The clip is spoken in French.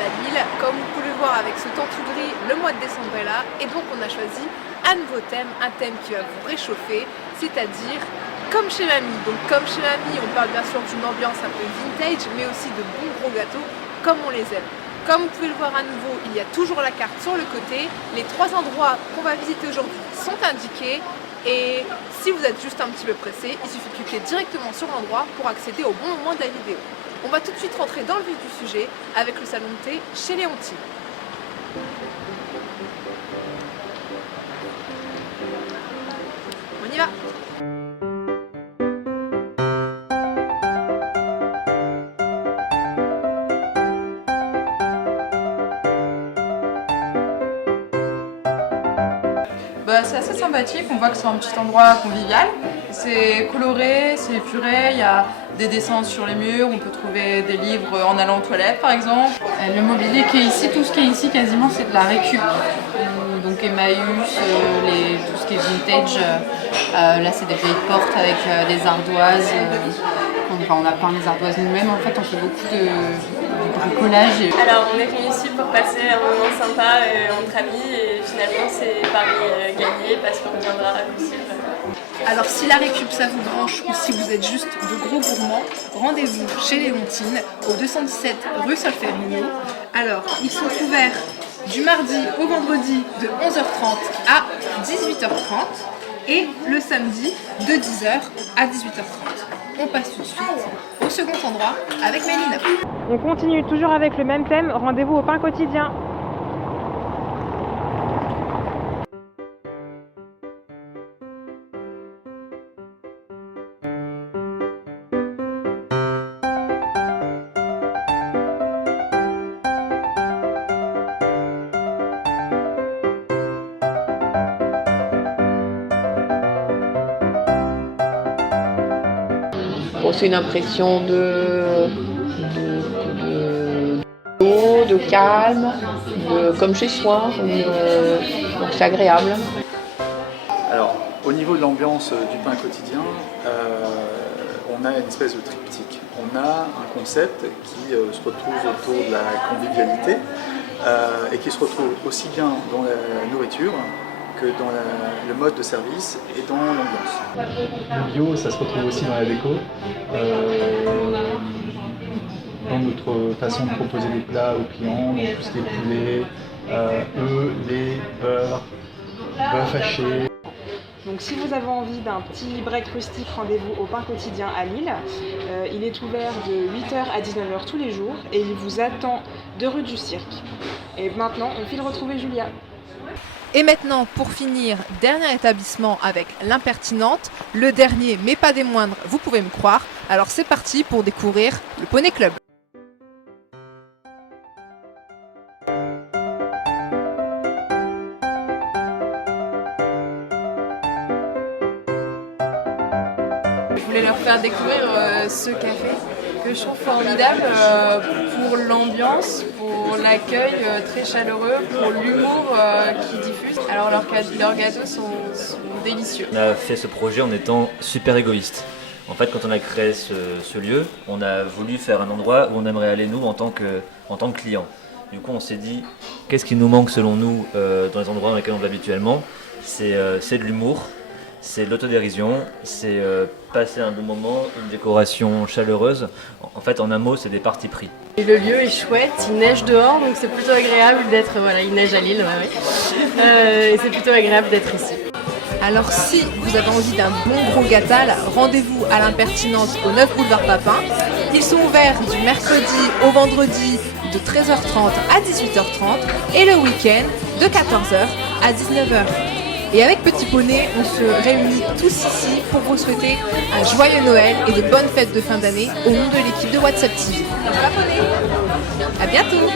à Lille. Comme vous pouvez le voir avec ce temps tout gris, le mois de décembre est là et donc on a choisi un nouveau thème, un thème qui va vous réchauffer, c'est-à-dire comme chez Mamie. Donc comme chez Mamie, on parle bien sûr d'une ambiance un peu vintage, mais aussi de bons gros gâteaux comme on les aime. Comme vous pouvez le voir à nouveau, il y a toujours la carte sur le côté. Les 3 endroits qu'on va visiter aujourd'hui sont indiqués. Et si vous êtes juste un petit peu pressé, il suffit de cliquer directement sur l'endroit pour accéder au bon moment de la vidéo. On va tout de suite rentrer dans le vif du sujet avec le salon de thé chez Léontine. On y va! C'est assez sympathique, on voit que c'est un petit endroit convivial. C'est coloré, c'est épuré, il y a des dessins sur les murs, on peut trouver des livres en allant aux toilettes par exemple. Le mobilier qui est ici, tout ce qui est ici quasiment c'est de la récup. Donc Emmaüs, tout ce qui est vintage, là c'est des vieilles portes avec des ardoises. On a peint les ardoises nous-mêmes, en fait on fait beaucoup de bricolage. Alors on est venu ici pour passer un moment sympa entre amis et finalement c'est Paris gagné parce qu'on viendra aussi. Alors si la récup ça vous branche ou si vous êtes juste de gros gourmands, rendez-vous chez Léontine au 217 rue Solferino. Alors ils sont ouverts du mardi au vendredi de 11h30 à 18h30 et le samedi de 10h à 18h30. On passe tout de suite au second endroit avec Mélina. On continue toujours avec le même thème, rendez-vous au pain quotidien. Bon, c'est une impression de calme, comme chez soi, donc c'est agréable. Alors, au niveau de l'ambiance du pain quotidien, on a une espèce de triptyque. On a un concept qui se retrouve autour de la convivialité et qui se retrouve aussi bien dans la nourriture que dans le mode de service et dans l'ambiance. Le bio, ça se retrouve aussi dans la déco, dans notre façon de proposer des plats aux clients, donc tout ce qui est poulet, œufs, lait, beurre, bœuf haché. Donc si vous avez envie d'un petit break rustique, rendez-vous au pain quotidien à Lille. Il est ouvert de 8h à 19h tous les jours et il vous attend de rue du Cirque. Et maintenant, on file retrouver Julia. Et maintenant, pour finir, dernier établissement avec l'impertinente, le dernier mais pas des moindres, vous pouvez me croire. Alors c'est parti pour découvrir le Poney Club. Je voulais leur faire découvrir ce café que je trouve formidable pour l'ambiance, pour l'accueil très chaleureux, pour l'humour qu'ils diffusent. Alors leurs gâteaux sont délicieux. On a fait ce projet en étant super égoïste. En fait, quand on a créé ce lieu, on a voulu faire un endroit où on aimerait aller nous en tant que client. Du coup, on s'est dit, qu'est-ce qui nous manque selon nous dans les endroits dans lesquels on va habituellement? C'est de l'humour. C'est l'autodérision, c'est passer un bon moment, une décoration chaleureuse. En fait, en un mot, c'est des partis pris. Et le lieu est chouette, il neige dehors, donc c'est plutôt agréable d'être... Voilà, il neige à Lille, et c'est plutôt agréable d'être ici. Alors si vous avez envie d'un bon gros gâtal, rendez-vous à l'impertinente au 9 boulevard Papin. Ils sont ouverts du mercredi au vendredi de 13h30 à 18h30 et le week-end de 14h à 19h. Et avec Petit Poney, on se réunit tous ici pour vous souhaiter un joyeux Noël et de bonnes fêtes de fin d'année au nom de l'équipe de WhatsApp TV. À bientôt!